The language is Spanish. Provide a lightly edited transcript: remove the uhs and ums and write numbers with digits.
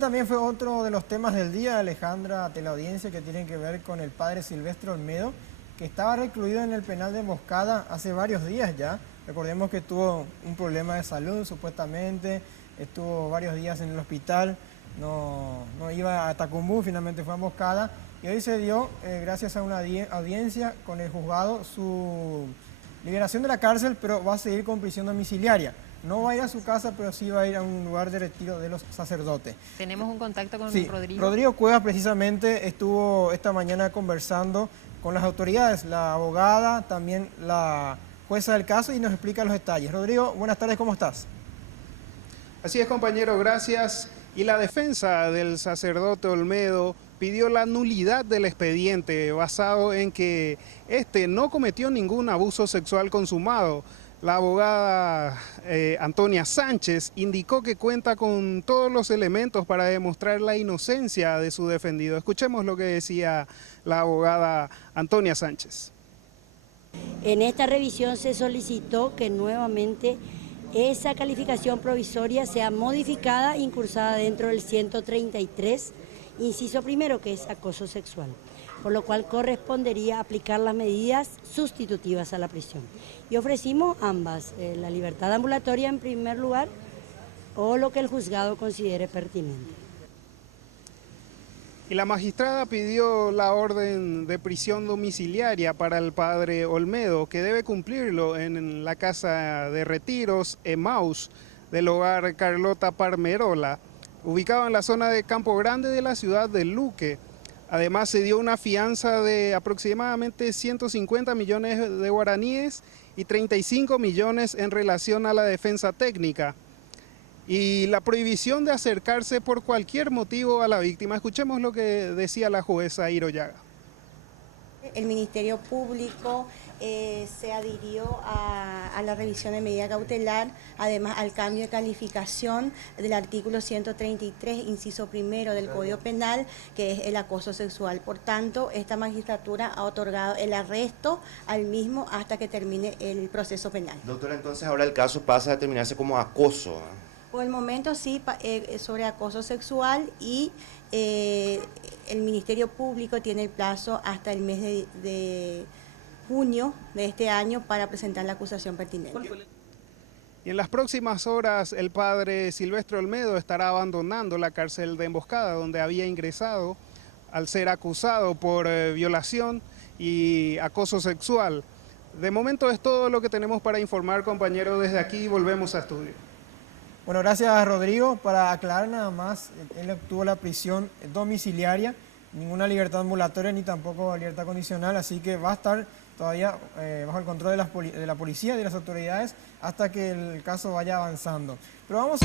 también fue otro de los temas del día, Alejandra, ante la audiencia, que tienen que ver con el padre Silvestre Olmedo, que estaba recluido en el penal de Emboscada hace varios días ya. Recordemos que tuvo un problema de salud, supuestamente, estuvo varios días en el hospital, no iba a Tacumbú, finalmente fue a Emboscada, y hoy se dio, gracias a una audiencia con el juzgado, su liberación de la cárcel, pero va a seguir con prisión domiciliaria. No va a ir a su casa, pero sí va a ir a un lugar de retiro de los sacerdotes. Tenemos un contacto con Rodrigo. Rodrigo Cuevas precisamente estuvo esta mañana conversando con las autoridades, la abogada, también la jueza del caso, y nos explica los detalles. Rodrigo, buenas tardes, ¿cómo estás? Así es, compañero, gracias. Y la defensa del sacerdote Olmedo pidió la nulidad del expediente basado en que este no cometió ningún abuso sexual consumado. La abogada Antonia Sánchez indicó que cuenta con todos los elementos para demostrar la inocencia de su defendido. Escuchemos lo que decía la abogada Antonia Sánchez. En esta revisión se solicitó que nuevamente esa calificación provisoria sea modificada, incursada dentro del 133, inciso primero, que es acoso sexual, por lo cual correspondería aplicar las medidas sustitutivas a la prisión. Y ofrecimos ambas, la libertad ambulatoria en primer lugar o lo que el juzgado considere pertinente. Y la magistrada pidió la orden de prisión domiciliaria para el padre Olmedo, que debe cumplirlo en la casa de retiros Emaús del hogar Carlota Parmerola, ubicado en la zona de Campo Grande de la ciudad de Luque. Además, se dio una fianza de aproximadamente 150 millones de guaraníes y 35 millones en relación a la defensa técnica. Y la prohibición de acercarse por cualquier motivo a la víctima. Escuchemos lo que decía la jueza Iroyaga. El Ministerio Público se adhirió a la revisión de medida cautelar, además al cambio de calificación del artículo 133, inciso primero del Código Penal, que es el acoso sexual. Por tanto, esta magistratura ha otorgado el arresto al mismo hasta que termine el proceso penal. Doctora, entonces ahora el caso pasa a determinarse como acoso. Por el momento sí, sobre acoso sexual, y el Ministerio Público tiene el plazo hasta el mes de junio de este año para presentar la acusación pertinente. Y en las próximas horas el padre Silvestre Olmedo estará abandonando la cárcel de Emboscada, donde había ingresado al ser acusado por violación y acoso sexual. De momento es todo lo que tenemos para informar, compañeros. Desde aquí volvemos a estudio. Bueno, gracias, Rodrigo. Para aclarar nada más, él obtuvo la prisión domiciliaria, ninguna libertad ambulatoria ni tampoco libertad condicional, así que va a estar todavía bajo el control de la policía y de las autoridades hasta que el caso vaya avanzando. Pero vamos